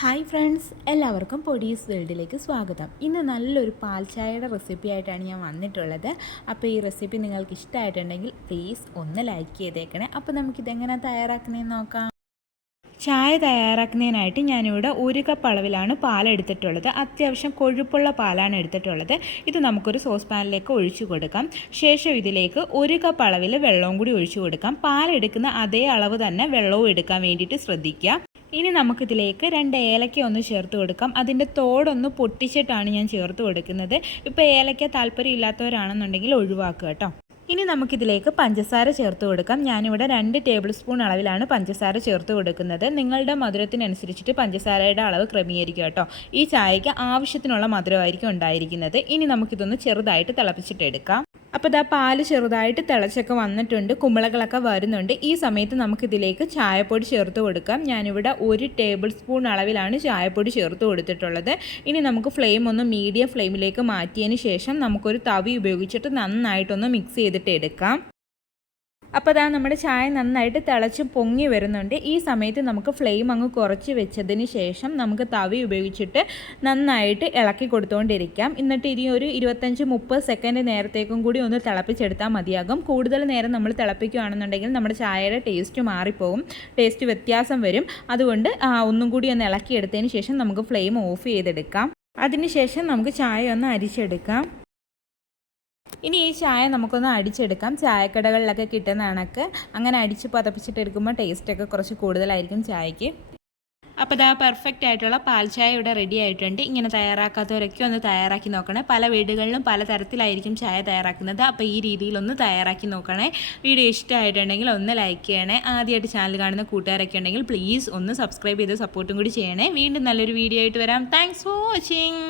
Hi friends, എല്ലാവർക്കും പൊടീസ് വേൾഡിലേക്ക് സ്വാഗതം. ഇന്ന് നല്ലൊരു പാൽ ചായയുടെ റെസിപ്പി ആയിട്ടാണ് ഞാൻ വന്നിട്ടുള്ളത്. അപ്പോൾ ഈ റെസിപ്പി നിങ്ങൾക്ക് ഇഷ്ടമായിട്ടുണ്ടെങ്കിൽ പ്ലീസ് ഒന്ന് ലൈക്ക് ചെയ്തേക്കണേ. അപ്പോൾ നമുക്കിതെങ്ങനെ തയ്യാറാക്കുന്നതെന്ന് നോക്കാം. ചായ തയ്യാറാക്കുന്നതിനായിട്ട് ഞാനിവിടെ 1 കപ്പ് അളവിലാണ് പാലെടുത്തിട്ടുള്ളത്. അത്യാവശ്യം കൊഴുപ്പുള്ള പാലാണ് എടുത്തിട്ടുള്ളത്. ഇത് നമുക്കൊരു സോസ് പാനിലേക്ക് ഒഴിച്ചു കൊടുക്കാം. ശേഷം ഇതിലേക്ക് 1 കപ്പ് അളവിൽ വെള്ളവും കൂടി ഒഴിച്ചു കൊടുക്കാം. പാലെടുക്കുന്ന അതേ അളവ് തന്നെ വെള്ളവും എടുക്കാൻ വേണ്ടിയിട്ട് ശ്രദ്ധിക്കുക. ഇനി നമുക്കിതിലേക്ക് 2 ഏലക്ക ഒന്ന് ചേർത്ത് കൊടുക്കാം. അതിൻ്റെ തോടൊന്ന് പൊട്ടിച്ചിട്ടാണ് ഞാൻ ചേർത്ത് കൊടുക്കുന്നത്. ഇപ്പോൾ ഏലക്ക താല്പര്യം ഇല്ലാത്തവരാണെന്നുണ്ടെങ്കിൽ ഒഴിവാക്കുക കേട്ടോ. ഇനി നമുക്കിതിലേക്ക് പഞ്ചസാര ചേർത്ത് കൊടുക്കാം. ഞാനിവിടെ 2 ടേബിൾ സ്പൂൺ അളവിലാണ് പഞ്ചസാര ചേർത്ത് കൊടുക്കുന്നത്. നിങ്ങളുടെ മധുരത്തിനനുസരിച്ചിട്ട് പഞ്ചസാരയുടെ അളവ് ക്രമീകരിക്കുക കേട്ടോ. ഈ ചായയ്ക്ക് ആവശ്യത്തിനുള്ള മധുരമായിരിക്കും ഉണ്ടായിരിക്കുന്നത്. ഇനി നമുക്കിതൊന്ന് ചെറുതായിട്ട് തിളപ്പിച്ചിട്ടെടുക്കാം. അപ്പോൾ ഇതാ പാല് ചെറുതായിട്ട് തിളച്ചൊക്കെ വന്നിട്ടുണ്ട്, കുമ്പളകളൊക്കെ വരുന്നുണ്ട്. ഈ സമയത്ത് നമുക്കിതിലേക്ക് ചായപ്പൊടി ചേർത്ത് കൊടുക്കാം. ഞാനിവിടെ 1 ടേബിൾ സ്പൂൺ അളവിലാണ് ചായപ്പൊടി ചേർത്ത് കൊടുത്തിട്ടുള്ളത്. ഇനി നമുക്ക് ഫ്ലെയിം ഒന്ന് മീഡിയം ഫ്ലെയിമിലേക്ക് മാറ്റിയതിന് ശേഷം നമുക്കൊരു തവി ഉപയോഗിച്ചിട്ട് നന്നായിട്ടൊന്ന് മിക്സ് ചെയ്തിട്ട് എടുക്കാം. അപ്പോൾ അതാ നമ്മുടെ ചായ നന്നായിട്ട് തിളച്ച് പൊങ്ങി വരുന്നുണ്ട്. ഈ സമയത്ത് നമുക്ക് ഫ്ലെയിം അങ്ങ് കുറച്ച് വെച്ചതിന് ശേഷം നമുക്ക് തവി ഉപയോഗിച്ചിട്ട് നന്നായിട്ട് ഇളക്കി കൊടുത്തുകൊണ്ടിരിക്കാം. എന്നിട്ട് ഇനി ഒരു 25-30 സെക്കൻഡ് നേരത്തേക്കും കൂടി ഒന്ന് തിളപ്പിച്ചെടുത്താൽ മതിയാകും. കൂടുതൽ നേരം നമ്മൾ തിളപ്പിക്കുകയാണെന്നുണ്ടെങ്കിൽ നമ്മുടെ ചായയുടെ ടേസ്റ്റ് മാറിപ്പോകും, ടേസ്റ്റ് വ്യത്യാസം വരും. അതുകൊണ്ട് ഒന്നും കൂടി ഒന്ന് ഇളക്കിയെടുത്തതിന് ശേഷം നമുക്ക് ഫ്ലെയിം ഓഫ് ചെയ്തെടുക്കാം. അതിനുശേഷം നമുക്ക് ചായ ഒന്ന് അരിച്ചെടുക്കാം. ഇനി ഈ ചായ നമുക്കൊന്ന് അടിച്ചെടുക്കാം. ചായക്കടകളിലൊക്കെ കിട്ടുന്ന കണക്ക് അങ്ങനെ അടിച്ച് പതപ്പിച്ചിട്ട് എടുക്കുമ്പോൾ ടേസ്റ്റൊക്കെ കുറച്ച് കൂടുതലായിരിക്കും ചായക്ക്. അപ്പോൾ ഇതാ പെർഫെക്റ്റ് ആയിട്ടുള്ള പാൽ ചായ ഇവിടെ റെഡി ആയിട്ടുണ്ട്. ഇങ്ങനെ തയ്യാറാക്കാത്തവരൊക്കെ ഒന്ന് തയ്യാറാക്കി നോക്കണേ. പല വീടുകളിലും പല തരത്തിലായിരിക്കും ചായ തയ്യാറാക്കുന്നത്. അപ്പോൾ ഈ രീതിയിലൊന്ന് തയ്യാറാക്കി നോക്കണേ. വീഡിയോ ഇഷ്ടമായിട്ടുണ്ടെങ്കിൽ ഒന്ന് ലൈക്ക് ചെയ്യണേ. ആദ്യമായിട്ട് ചാനൽ കാണുന്ന കൂട്ടുകാരൊക്കെ ഉണ്ടെങ്കിൽ പ്ലീസ് ഒന്ന് സബ്സ്ക്രൈബ് ചെയ്ത് സപ്പോർട്ടും കൂടി ചെയ്യണേ. വീണ്ടും നല്ലൊരു വീഡിയോ ആയിട്ട് വരാം. Thanks for watching.